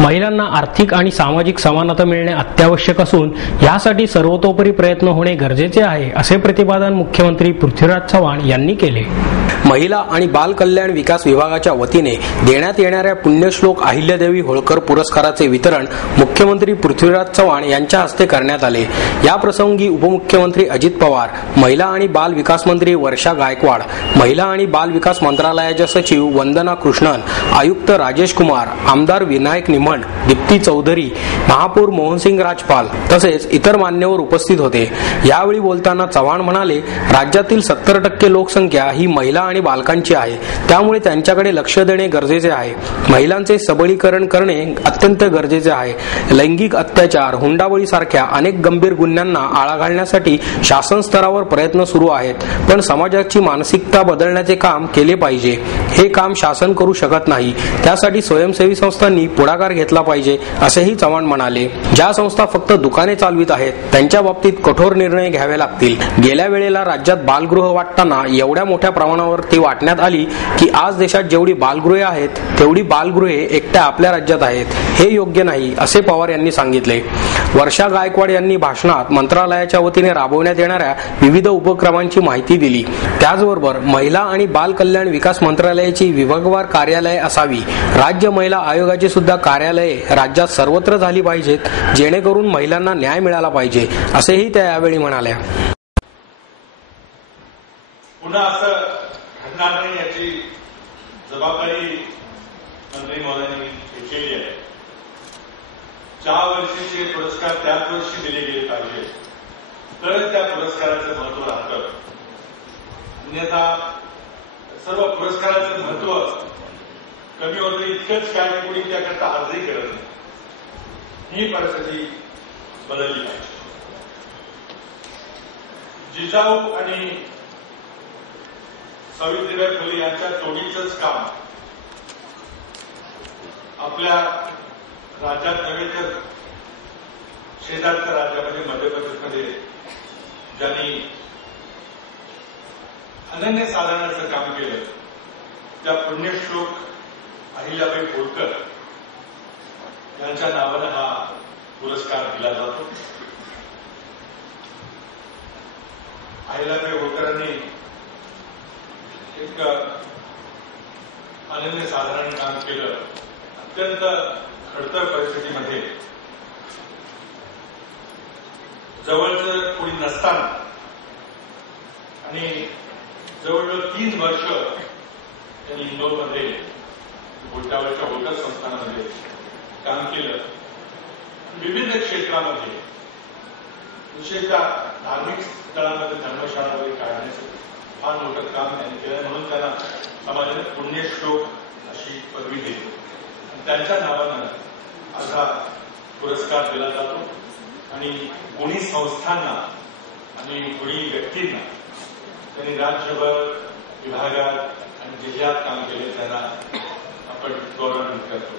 महिलांना आर्थिक आणि सामाजिक समानता मिळणे अत्यावश्यक असून यासाठी सर्वतोपरी प्रयत्न होणे गरजेचे आहे, असे प्रतिपादन मुख्यमंत्री पृथ्वीराज चव्हाण यांनी केले। महिला आणि बाल कल्याण विकास विभागाच्या वतीने देण्यात येणाऱ्या पुण्यश्लोक अहिल्यादेवी होळकर पुरस्काराचे वितरण मुख्यमंत्री पृथ्वीराज चव्हाण यांच्या हस्ते करण्यात आले। या प्रसंगी उपमुख्यमंत्री अजित पवार, महिला आणि बाल विकास मंत्री वर्षा गायकवाड, महिला आणि बाल विकास मंत्रालयाच्या सचिव वंदना कृष्णन, आयुक्त राजेश कुमार, आमदार विनायक निमण, दीप्ती चौधरी, महापौर मोहनसिंग राजपाल तसेच इतर मान्यवर उपस्थित होते। यावेळी बोलताना चव्हाण म्हणाले, राज्यातील 70% लोकसंख्या ही महिला आणि बालकांची आहे, त्यामुळे त्यांच्याकडे लक्ष देणे गरजेचे आहे। महिलांचे सबलीकरण करणे अत्यंत गरजेचे आहे। लैंगिक अत्याचार, हुंडाबळी सारख्या अनेक गंभीर गुन्ह्यांना आळा घालण्यासाठी शासन स्तरावर प्रयत्न सुरू आहेत, पण समाजाची मानसिकता बदलण्याचे काम केले पाहिजे। हे काम शासन करू शकत नाही, त्यासाठी स्वयंसेवी संस्थांनी पुढाकार घेतला पाहिजे, असेही चव्हाण म्हणाले। ज्या संस्था फक्त दुकाने चालवित आहेत त्यांच्या बाबतीत कठोर निर्णय घ्यावे लागतील। गेल्या वेळेला राज्यात बालगृह वाटताना एवढ्या मोठ्या प्रमाणावर ती वाटण्यात आली की आज देशात जेवढी बालगृहे आहेत तेवढी बालगृहे एकट्या आपल्या राज्यात आहेत, हे योग्य नाही, असे पवार यांनी सांगितले। वर्षा गायकवाड यांनी भाषणात मंत्रालयाच्या वतीने राबवण्यात येणाऱ्या विविध उपक्रमांची माहिती दिली। त्याचबरोबर महिला आणि बाल कल्याण विकास मंत्रालयाची विभागवार कार्यालये असावी, राज्य महिला आयोगाची सुद्धा कार्यालये राज्यात सर्वत्र झाली पाहिजेत, जेणेकरून महिलांना न्याय मिळाला पाहिजे, असेही त्या यावेळी म्हणाल्या। पुन्हा असं घडणार नाही याची जबाबदारी मंत्री महोदयांनी घेतलेली आहे। ज्या वर्षीचे पुरस्कार त्याच वर्षी दिले गेले पाहिजे, तरच त्या पुरस्काराचं महत्व राहतं। अन्यथा सर्व पुरस्काराचं महत्व कमी होतं, इतकंच काय कोणी त्याकरता अर्जही करत नाही। ही परिस्थिती बदलली पाहिजे। जिजाऊ आणि सावित्रीबाई फुले यांच्या जोडीचंच काम आपल्या राज्यात नव्हे तर शेजारच्या राज्यामध्ये मध्य प्रदेशमध्ये ज्यांनी अनन्यसाधारण काम केलं, त्या पुण्यश्लोक अहिल्याबाई होळकर यांच्या नावानं हा पुरस्कार दिला जातो। अहिल्याबाई होळकरांनी एक अनन्यसाधारण काम केलं। अत्यंत खडतर परिस्थितीमध्ये जवळचं कोणी नसताना आणि जवळजवळ 3 वर्ष त्यांनी इंदोरमध्ये त्यावेळच्या होळकर संस्थानामध्ये काम केलं। विविध क्षेत्रामध्ये विशेषतः धार्मिक स्थळांमध्ये धर्मशाळा वगैरे काढण्याचं फार मोठं काम त्यांनी केलं, म्हणून त्यांना समाजाने पुण्यश्लोक अशी पदवी दिली। त्यांच्या नावानं आज हा पुरस्कार दिला जातो आणि गुणी संस्थांना आणि गुणी व्यक्तींना त्यांनी राज्यभर, विभागात आणि जिल्ह्यात काम केले त्यांना आपण गौरवान्वित करतो।